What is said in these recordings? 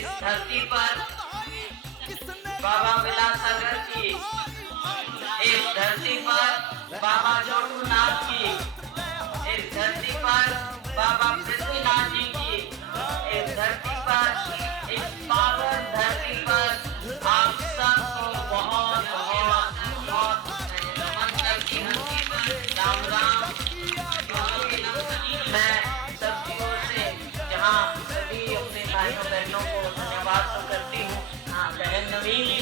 इस धरती पर बाबा विलासागर की, इस धरती पर बाबा जोटूनाथ की, इस धरती पर बाबा पृथ्वीनाथ जी की, इस धरती पर, इस पावन धरती पर आप सबको बहुत बहुत बहुत नमन करती हूँ। राम राम। मैं सबकी ओर से जहाँ सभी अपने भाइयों बहनों को धन्यवाद तो करती हूँ, हाँ बहन नवीन जी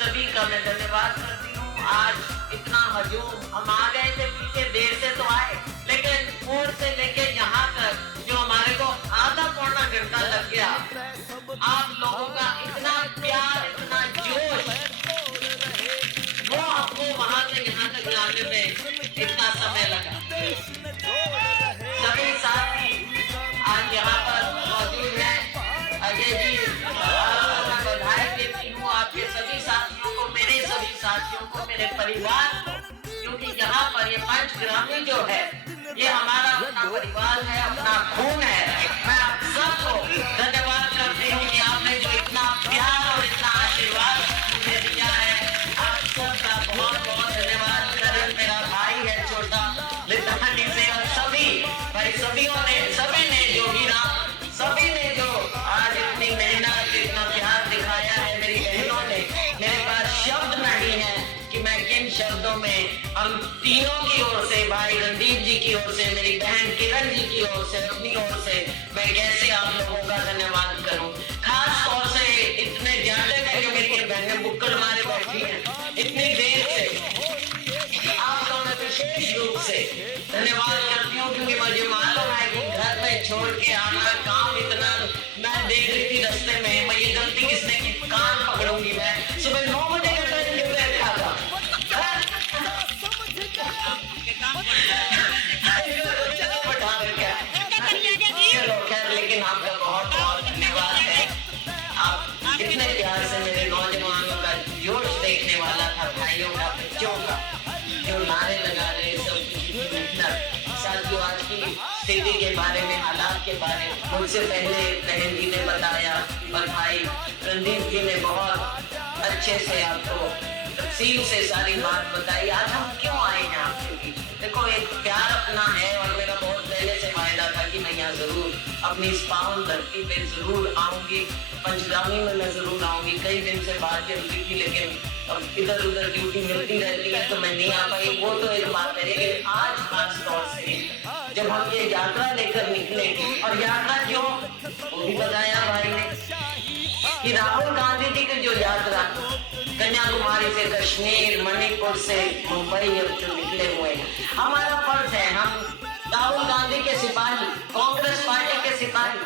सभी का मैं धन्यवाद करती हूँ। आज इतना हजूम, हम आ गए थे पीछे, देर से तो आए, लेकिन पूर्व से लेके यहाँ तक जो हमारे को आधा पौना घंटा लग गया, आप लोगों का इतना प्यार, इतना जोश, वो हमको वहां से यहाँ तक लाने में इतना समय लगा। सभी साथी आज यहाँ पर मौजूद हैं। अजय जी, मैं बधाई देती हूँ आपके सभी साथियों को, मेरे सभी साथियों को, मेरे परिवार को, क्योंकि यहाँ पर ये पंचग्रामी जो है ये हमारा अपना परिवार है, अपना खून है। मैं आप सबको धन्यवाद करती हूँ कि आपने जो इतना प्यार और इतना आशीर्वाद मुझे दिया है, आप सबका बहुत बहुत धन्यवाद। करण मेरा भाई है छोटा, लितानी से, और सभी भाई सभी ने जो भी ना, सभी ने जो आज इतनी मेहनत, इतना प्यार दिखाया है, मेरी बहनों ने, मेरे पास शब्द नहीं है कि मैं किन शब्दों में हम तीनों की ओर से, भाई रणदीप जी की ओर से, मेरी बहन किरण जी की ओर से, अपनी ओर से मैं कैसे आप लोगों का धन्यवाद करूं। खास तौर से इतने जाने में जो मेरी बहनें बुक्कड़ मारे बैठी हैं, इतनी देर से आप लोगों ने विशेष रूप से धन्यवाद करती हूँ, क्योंकि मुझे मालूम है कि घर में छोड़ के आना काम इतना, मैं देख रही थी रास्ते में, मैं ये गलती किसने की, कान पकड़ूंगी मैं, सुबह 9 बजे का ट्रेन क्यों बैठा था, चलो खैर, लेकिन आपका बहुत बहुत धन्यवाद है। आप इतने प्यार से मेरे नौजवानों का जोश देखने वाला था, भाइयों का, बच्चों का, जो नारे लगा रहे सब। साथियों, आज की स्थिति के बारे में, हालात के बारे में मुझसे पहले बहन जी ने बताया और भाई रणदीप जी ने बहुत अच्छे से आपको तफसील से सारी बात बताई। आज हम क्यों आए हैं आपके बीच? देखो, एक प्यार अपना है और मेरा बहुत पहले से वायदा था कि मैं यहाँ जरूर अपनी इस पावन धरती पे जरूर आऊंगी, पंचग्रामी में मैं जरूर आऊंगी। कई दिन से बात चल रही थी, लेकिन अब इधर उधर ड्यूटी मिलती रहती है तो मैं नहीं आ पाई, वो तो एक बात है। लेकिन आज खास तौर से जब हम ये यात्रा लेकर निकले, और यात्रा क्यों, वो भी बताया भाई ने कि राहुल गांधी जी की जो यात्रा कन्याकुमारी से कश्मीर, मणिपुर से मुंबई जो निकले हुए हैं, हमारा फर्ज है, हम राहुल गांधी के सिपाही, कांग्रेस पार्टी के सिपाही,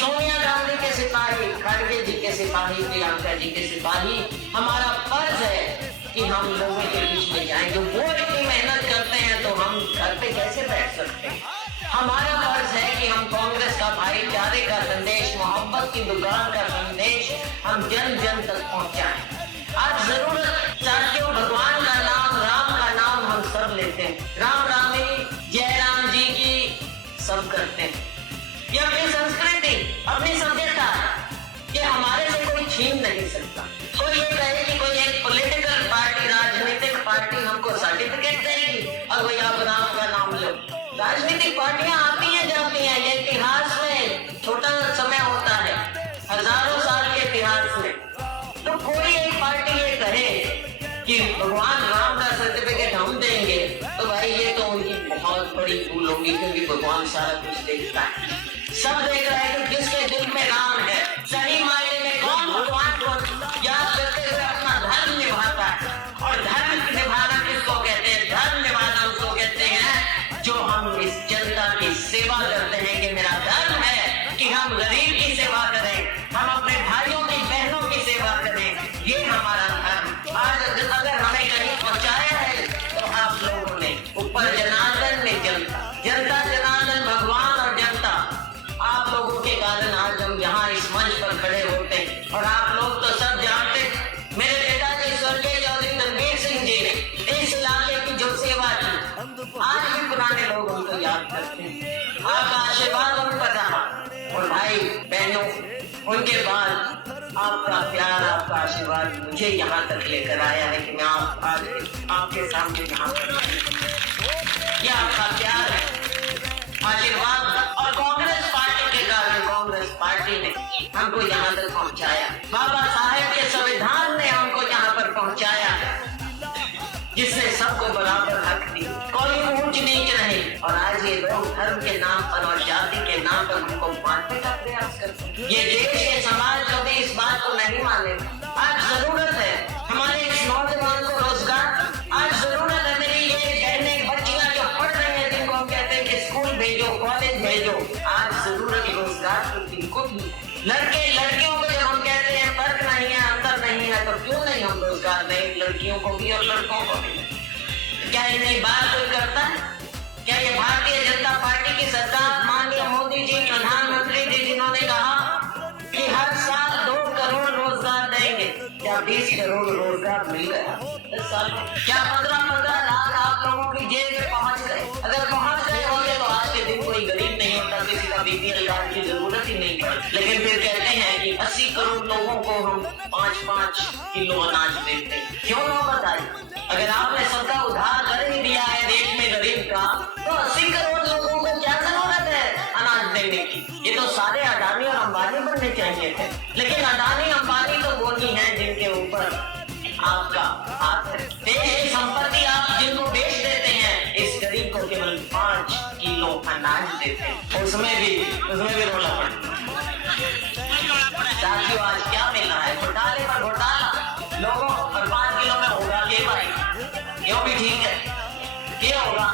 सोनिया गांधी के सिपाही, खड़गे जी के सिपाही, प्रियंका जी के सिपाही, हमारा फर्ज है कि हम लोगों के बीच में जाएं। जो वो इतनी मेहनत करते हैं तो हम घर पे कैसे बैठ सकते हैं? हमारा फर्ज है कि हम कांग्रेस का भाईचारे का संदेश, मोहब्बत की दुकान का संदेश हम जन जन तक पहुंचाएं। आज जरूरत साथियों, भगवान का नाम, राम का नाम हम सब लेते हैं, राम रामी, जय राम जी की सब करते हैं। ये अपनी संस्कृति, अपनी सभ्यता, ये हमारे से कोई छीन नहीं सकता। तो ये कहे कि कोई एक पॉलिटिकल पार्टी, राजनीतिक पार्टी हमको सर्टिफिकेट देगी और वही आप राम का नाम लो। राजनीतिक पार्टियां आती हैं जाती हैं, ये इतिहास में छोटा समय होता है, हजारों साल के इतिहास में। तो कोई एक पार्टी ये कहे कि भगवान राम का सर्टिफिकेट हम देंगे, तो भाई ये तो उनकी बहुत बड़ी भूल होगी, क्योंकि भगवान सारा कुछ देखता है, सब देख रहा है कि किसके दिल में राम है। सही मायने में कौन भगवान को याद करते हुए अपना धर्म निभाता है, और धर्म निभाना किसको कहते हैं? धर्म निभाना उसको कहते हैं जो हम इस जनता की सेवा करते हैं, कि मेरा धर्म है कि हम गरीब की सेवा करें, हम अपने भाइयों की, बहनों की सेवा करें, ये हमारा धर्म। आज अगर हमें कहीं पहुंचाया है तो आप लोगों ने, ऊपर जनार्दन ने जनता, जनता जनार्दन, भगवान और जनता, आप लोगों के कारण आज हम यहाँ इस मंच पर खड़े होते हैं। और आप लोग तो सब जानते, मेरे पिताजी स्वर्गीय चौधरी रणबीर सिंह जी ने इस इलाके की जो सेवा की, आज भी पुराने लोग उनको याद करते हैं। आपका आशीर्वाद उन पर रहा। और भाई बहनों, उनके बाद आपका प्यार, आपका आशीर्वाद मुझे यहाँ तक लेकर आया है कि मैं आज आपके सामने यहाँ पर। ये आपका प्यार है, आशीर्वाद और कांग्रेस पार्टी के कारण कांग्रेस पार्टी ने हमको यहाँ तक पहुँचाया। बाबा साहेब के संविधान ने हमको यहाँ पर पहुँचाया है, जिसने सबको बराबर हक दी, कोई ऊंच नीच नहीं। और आज ये लोग धर्म के नाम पर और जाति के नाम पर हमको बांटने का प्रयास करते हैं। ये देश के समाज कभी इस बात को नहीं मानेगा। आज जरूरत है हमारे इस नौजवान को रोजगार, आज जरूरत है मेरी ये बहनें बच्चियां जो पढ़ रही हैं, जिनको हम कहते हैं कि स्कूल भेजो, कॉलेज भेजो, आज जरूरत रोजगार की इनको भी। लड़के लड़कियों को जब हम कहते हैं फर्क नहीं है, अंतर नहीं है, तो क्यों नहीं हम रोजगार दें लड़कियों को भी और लड़कों को भी? क्या इनकी बात कोई करता है? क्या ये भारतीय जनता पार्टी की सरकार, माननीय मोदी जी प्रधानमंत्री जी, जिन्होंने कहा कि हर साल 2 करोड़ रोजगार देंगे, क्या 20 करोड़ रोजगार मिल गया? क्या 15-15 लाख आप लोगों की जेब में पहुंच गए? अगर पहुंच गए होंगे तो आज के दिन कोई गरीब नहीं होता, किसी का बीपीएल कार्ड की जरूरत ही नहीं पड़ती। लेकिन फिर कहते हैं कि 80 करोड़ लोगों को हम 5-5 किलो अनाज देते हैं। क्यों ना बताइए? अगर आपने सबका उधार कर ही दिया है देश में गरीब का, तो 80 करोड़ लोगों को क्या जरूरत है अनाज देने की? ये तो सारे अडानी और अंबानी बनने चाहिए थे। लेकिन अडानी अंबानी तो वो ही है जिनके ऊपर आपका हाथ है। देश की संपत्ति आप जिनको बेच देते हैं, इस गरीब को केवल 5 किलो अनाज देते हैं, उसमें भी रोला पड़ता है। साथियों, आज क्या मिल रहा है? घोटाले पर घोटाला लोगों, और 5 किलो में होगा के भाई? क्यों भी ठीक है, क्या होगा?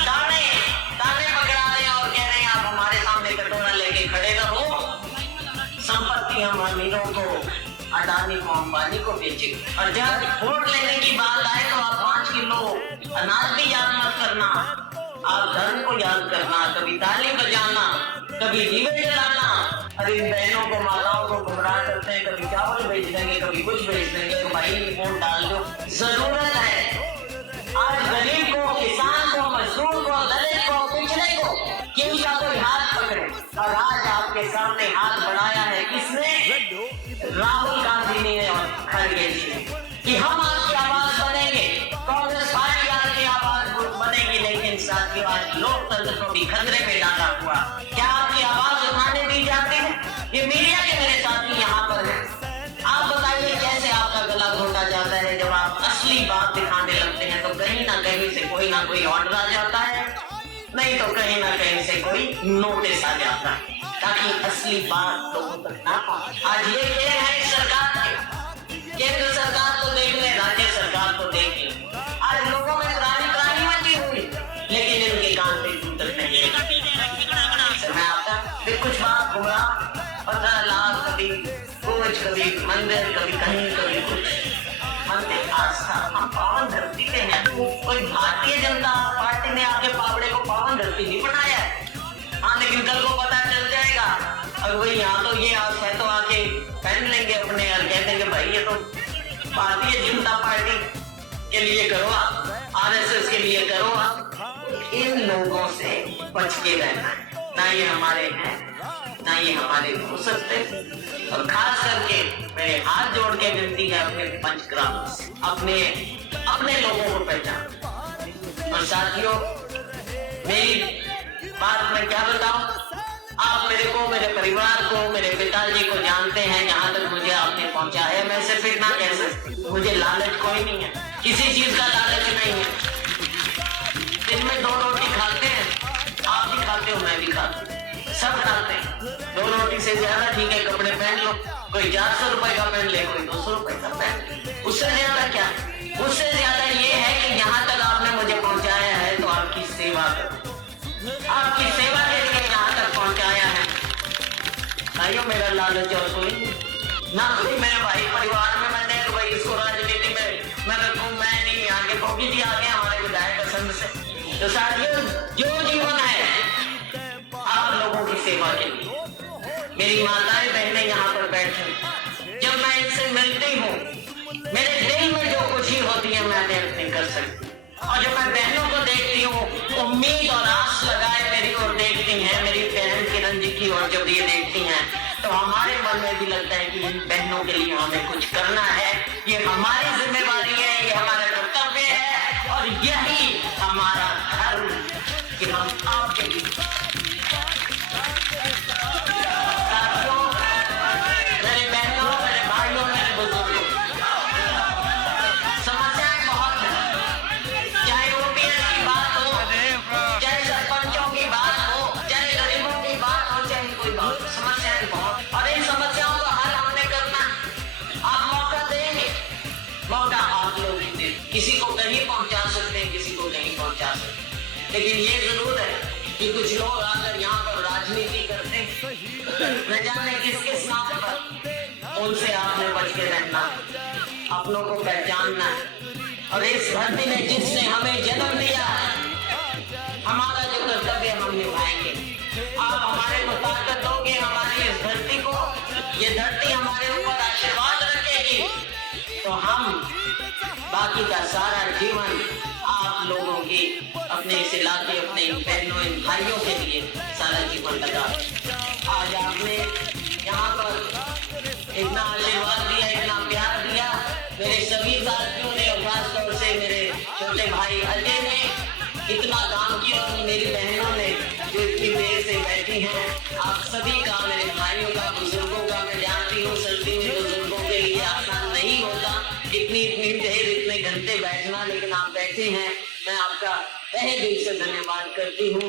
ताने पकड़ा रहे हैं और कह रहे हैं आप हमारे सामने कटोरा लेके खड़े रहो, संपत्ति हम अमीरों को, अडानी को, अंबानी को बेचेंगे। और जब वोट लेने की बात आए तो आप 5 किलो अनाज भी याद मत करना, आप धर्म को याद करना, कभी ताली बजाना, कभी दीवे जलाना। अरे बहनों को, माताओं को गुमराह करते हैं, कभी चावल बेच देंगे, कभी कुछ बेच देंगे, तो भाई वोट डाल दो। जरूरत है आज गरीब को, किसान को, मजदूर को, दलित को, पिछड़े को, कि उनका कोई हाथ पकड़े। और आज आपके सामने हाथ बढ़ाया है किसने? राहुल गांधी ने और खड़गे जी ने, कि हम आपकी आवाज बनेंगे, कांग्रेस पार्टी आपकी आवाज बनेगी। लेकिन साथियों, आज लोकतंत्र को भी खतरे पे डाला हुआ। क्या आपकी आवाज उठाने दी जाती है? ये मीडिया के मेरे साथी यहाँ पर है, आप बताइए कैसे आपका गला घोटा जाता है? जब आप असली बात दिखाने लगते हैं तो कहीं ना कहीं से कोई ना कोई ऑर्डर आ जाता है, नहीं तो कहीं ना कहीं से कोई नोटिस आ जाता है, ताकि असली बात लोगों तक ना पहुंचे। आज ये खेल है सरकार के, केंद्र सरकार को देख ले, राज्य सरकार को देख ले। आज लोगों में त्राही मची हुई, लेकिन इनके कान पे जूतर नहीं है। मैं आपका फिर कुछ बात गुमराह, 15 लाख कभी कुछ, कभी मंदिर, कभी कहीं, कभी कुछ। मंदिर आस्था, हम पावन धरती पे हैं। कोई भारतीय जनता पार्टी ने आपके पावड़े को पावन धरती नहीं बनाया है। हाँ, लेकिन कल को पता चल जाएगा, और वही यहाँ तो ये आस्था है, तो आके पहन लेंगे अपने और कह देंगे भाई ये तो भारतीय जनता पार्टी के लिए करो आप, आरएसएस के लिए करो आप। इन लोगों से बच के रहना है, ना ये हमारे हैं, ना ये हमारे हो सकते। और खास करके मेरे हाथ जोड़ के विनती है अपने पंचग्राम, अपने लोगों को पहचान। और साथियों, मेरी बात मैं क्या बताऊं, आप मेरे को, मेरे परिवार को, मेरे पिताजी को जानते हैं, यहाँ तक मुझे आपने पहुंचा है। मैं सिर्फ इतना कह सकती, मुझे लालच कोई नहीं है, किसी चीज का लालच नहीं है। दिन में 2 रोटी खाते हैं, आप भी खाते हो, मैं भी खाता हूँ, सब खाते हैं। 2 रोटी से ज्यादा ठीक है, कपड़े पहन लो, कोई 400 रुपए का पहन ले, कोई 200 रुपए का पहन ले, उससे ज्यादा क्या? उससे ज्यादा ये है कि यहाँ तक आपने मुझे पहुंचाया है, तो आपकी सेवा करो, आपकी सेवा के लिए यहाँ तक पहुंचाया है। भाइयों, मेरा लालच और कोई ना, कोई मेरे भाई परिवार में मैंने भाई इसको राजनीति में मैं रखूं, मैं नहीं। आगे भोगी जी आ गए हमारे विधायक असम से। तो साथियों, जो जीवन है आप लोगों की सेवा के लिए। मेरी माताएं बहनें यहाँ पर बैठी, जब मैं इनसे मिलती हूँ, मेरे दिल में जो खुशी होती है मैं व्यक्त नहीं कर सकती। और जब मैं बहनों को देखती हूँ, उम्मीद और आस लगाए मेरी ओर देखती हैं, मेरी बहन किरण जी की ओर जब ये देखती हैं, तो हमारे मन में भी लगता है कि इन बहनों के लिए हमें कुछ करना है। ये हमारी जिम्मेवारी है, ये हमारा कर्तव्य है और यही हमारा धर्म कि हम आपके लिए। साथियों, मेरे बहनों, मेरे भाइयों, मेरे बुजुर्गों, समस्याएं बहुत हैं। चाहे ओपीएस की बात हो, चाहे सरपंचों की बात हो, चाहे गरीबों की बात हो, चाहे कोई बात, समस्याएं बहुत। और इन समस्याओं का हल हमने करना। आप मौका देंगे, मौका आप लोग ही दें। किसी को कहीं पहुंचा सकते हैं, किसी को कहीं पहुंचा सकते हैं, लेकिन ये जरूर है कि कुछ लोग आकर यहाँ पर राजनीति करते हैं, न जाने किस किस नाम पर। उनसे आपने बच के रहना, अपनों को पहचानना है। और इस धरती ने जिसने हमें जन्म दिया है, हमारा जो कर्तव्य हम निभाएंगे। आप हमारे को ताकत दोगे, हमारी इस धरती को, ये धरती हमारे ऊपर आशीर्वाद रखेगी, तो हम बाकी का सारा जीवन आप लोगों की, अपने इस इलाके, अपने इन बहनों, इन भाइयों के लिए सारा जीवन लगा। आज आपने यहाँ पर इतना आशीर्वाद दिया, इतना प्यार दिया, मेरे सभी साथियों ने और खासतौर से मेरे छोटे भाई अजय ने इतना काम किया और मेरी बहनों ने जो इतनी देर से बैठी हैं, आप सभी का, मेरे भाइयों का, बुजुर्गों का, मैं जानती हूँ सर्दी में बुजुर्गों के लिए आसान नहीं होता इतनी देर, इतने घंटे बैठना, लेकिन आप बैठे हैं। मैं आपका तहे दिल से धन्यवाद करती हूँ।